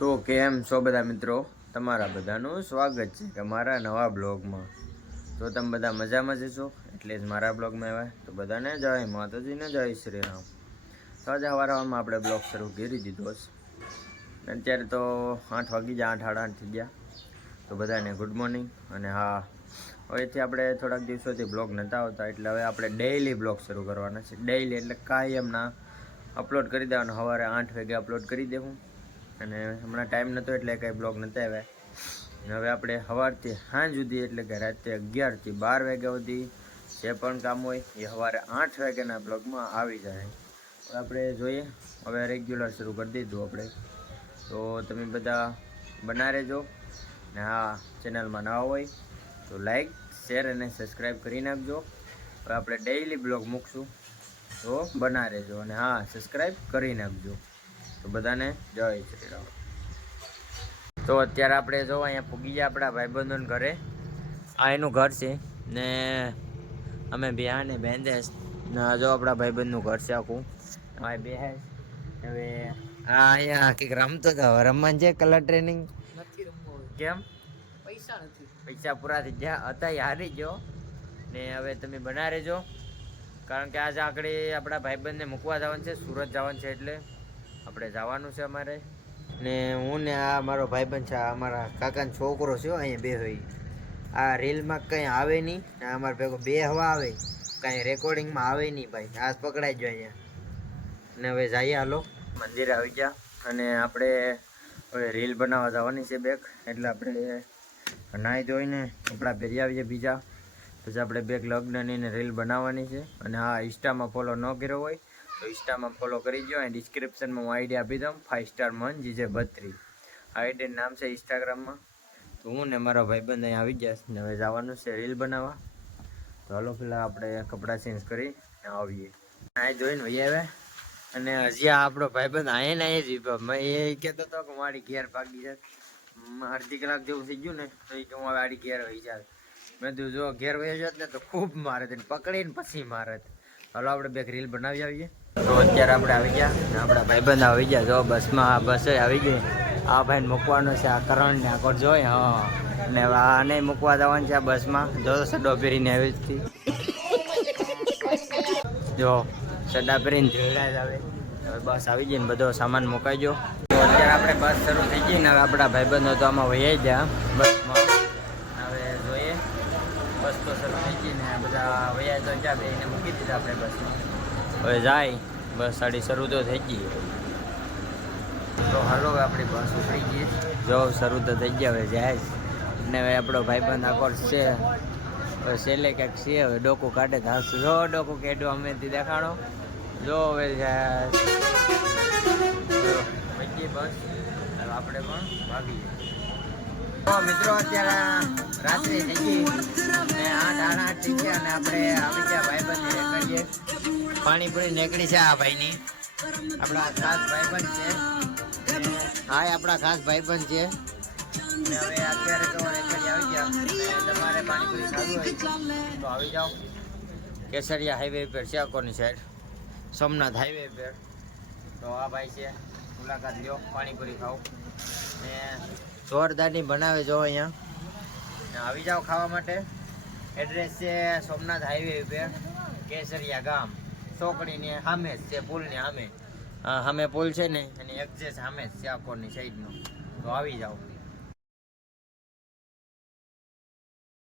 તો કેમ છો બધા મિત્રો, તમારા બધાનું સ્વાગત છે કે મારા નવા બ્લોગમાં. તો તમે બધા મજામાં જશો એટલે જ મારા બ્લોગમાં આવ્યા. તો બધાને જય માતાજીને જય શ્રી રામ. તો આજે સવારમાં આપણે બ્લોગ શરૂ કરી દીધો છે. અત્યારે તો 8 વાગી ગયા, 8:30 થઈ ગયા. તો બધાને ગુડ મોર્નિંગ. અને હા, હવેથી આપણે થોડાક દિવસોથી બ્લોગ નહોતા આવતા એટલે હવે આપણે ડેઈલી બ્લોગ શરૂ કરવાના છે. ડેઈલી એટલે કાયમના અપલોડ કરી દેવાનો. સવારે 8 વાગે અપલોડ કરી દેવું. અને હમણાં ટાઈમ નહોતો એટલે કંઈ બ્લોગ નહોતા આવ્યા. હવે આપણે સવારથી સાંજ સુધી એટલે કે રાત્રે 11 થી 12 વાગ્યા સુધી જે પણ કામ હોય એ સવારે 8 વાગ્યાના બ્લોગમાં આવી જાય. આપણે જોઈએ હવે રેગ્યુલર શરૂ કરી દીધું આપણે. તો તમે બધા બના રહેજો. ને હા, ચેનલમાં નવા હોય તો લાઈક, શેર અને સબસ્ક્રાઈબ કરી નાખજો. હવે આપણે ડેઈલી બ્લોગ મૂકશું તો બના રહેજો. અને હા, સબસ્ક્રાઈબ કરી નાખજો. તો બધાને જય શ્રી રામ. તો અત્યારે આપણે જો અહીંયા પૂગી ગયા આપણા ભાઈબંધોને ઘરે. આ એનું ઘર છે ને અમે બિહાને બેંદેશ જો આપણા ભાઈબંધનું ઘર છે આખું. હવે બે હવે હા અહીંયા કંઈક રમતો હતો. રમવાનું છે કલર ટ્રેનિંગ નથી રમવું. કેમ? પૈસા નથી. પૈસા પૂરા થઈ ગયા હતા, હારી ગયો. ને હવે તમે બના રહેજો કારણ કે આજે આગળ આપણા ભાઈબંધને મૂકવા જવાનું છે, સુરત જવાનું છે એટલે આપણે જવાનું છે અમારે. ને હું ને આ મારો ભાઈબંધ છે, આ અમારા કાકાનો છોકરો છે. અહીંયા બે હોય આ રીલમાં કંઈ આવે નહીં. અમારે ભેગો બે હવા આવે, કાંઈ રેકોર્ડિંગમાં આવે નહીં ભાઈ. આ પકડાઈ ગયો અહીંયા. ને હવે જઈએ, હાલો મંદિરે આવી ગયા. અને આપણે હવે રીલ બનાવવા જવાની છે બેગ. એટલે આપણે નાહી ધોઈને કપડાં પહેરી આવીએ બીજા. પછી આપણે બેગ લગ્નની ને રીલ બનાવવાની છે. અને હા, ઇન્સ્ટામાં ફોલો ન કર્યો હોય તો ઇન્સ્ટામાં ફોલો કરી દો. અને ડિસ્ક્રિપ્શનમાં હું આઈડી આપી દઉં, 5 સ્ટાર મન GJ32 આઈડીનું નામ છે ઇન્સ્ટાગ્રામમાં. તો હું ને મારો ભાઈબંધ અહીંયા આવી ગયા ને હવે જવાનું છે રીલ બનાવવા. તો હાલો પેલા આપણે કપડાં ચેન્જ કરી આવીએ. અહીં જોઈને ભાઈ આવે. અને હજી આપણો ભાઈબંધ આયે ને એ કહેતો હતો કે મારી ઘેર ભાગી જાય. અડધી કલાક જેવું થઈ ગયું ને તો એ કે હું હવે આડી ઘેર વહી જાય. મેં કીધું જો ઘેર વહી જાત ને તો ખૂબ મારે પકડીને પછી મારે. હાલો આપણે બે રીલ બનાવી આવીએ. તો અત્યારે આપણે આવી ગયા ને આપણા ભાઈબંધ આવી ગયા. જો બસમાં બસ આવી ગઈ. આ ભાઈને મૂકવાનો છે, આ કરણ ને આગળ જોઈ. હા, ને આને મૂકવા જવાનું છે આ બસમાં. જો સડો પહેરીને આવી હતી, જો સડા પહેરીને ધીરડા જ આવે. હવે બસ આવી ગઈ ને બધો સામાન મુકાઈ ગયો. તો અત્યારે આપણે બસ શરૂ થઈ ગઈ ને હવે આપણા ભાઈબંધો તો આમાં વહી ગયા બસમાં. હવે જોઈએ, બસ તો શરૂ થઈ ગઈ ને બધા વયા તો જ્યાં બેને મૂકી દીધા આપણે બસમાં. હવે જાય બસ સાડી શરૂ તો થઈ ગઈ. તો હાલો હવે આપણી બસ ઉતરી ગઈ. જો શરૂ તો થઈ ગયા, હવે જાય ને હવે આપણો ભાઈબંધ આગળ છે. હવે છેલ્લે ક્યાંક છે, હવે ડોકું કાઢે તો હાસું. જો ડોકું કાઢ્યું અમેથી દેખાડો. જો હવે બસ હવે આપણે પણ ભાગીએ. તો મિત્રો અત્યારે રાત્રે થઈ ગઈ ને 8:30 થઈ ગયા અને આપણે આવી ગયા ભાઈબંધ કરીએ. પાણીપુરી નીકળી છે આ ભાઈની. આપણા ખાસ ભાઈબંધ છે. હા, આપણા ખાસ ભાઈબંધ છે. ને હવે અત્યારે તો રેકડી આવી ગયા. તમારે પાણીપુરી ખાવી હોય તો આવી જાઓ. કેસરિયા હાઈવે પર છે, આકોની સાઈડ સોમનાથ હાઈવે પર. તો આ ભાઈ છે, મુલાકાત લ્યો, પાણીપુરી ખાઓ. ને જોરદારની બનાવે જો અહીંયા. આવી જાઓ ખાવા માટે. એડ્રેસ છે સોમનાથ હાઈવે પર, કેસરિયા ગામ. ચોકડીની સામે જ છે, પુલની સામે. સામે પુલ છે ને એની એક્ઝેક્ટ સામે જ છે આકોરની સાઈડનો. તો આવી જાઓ.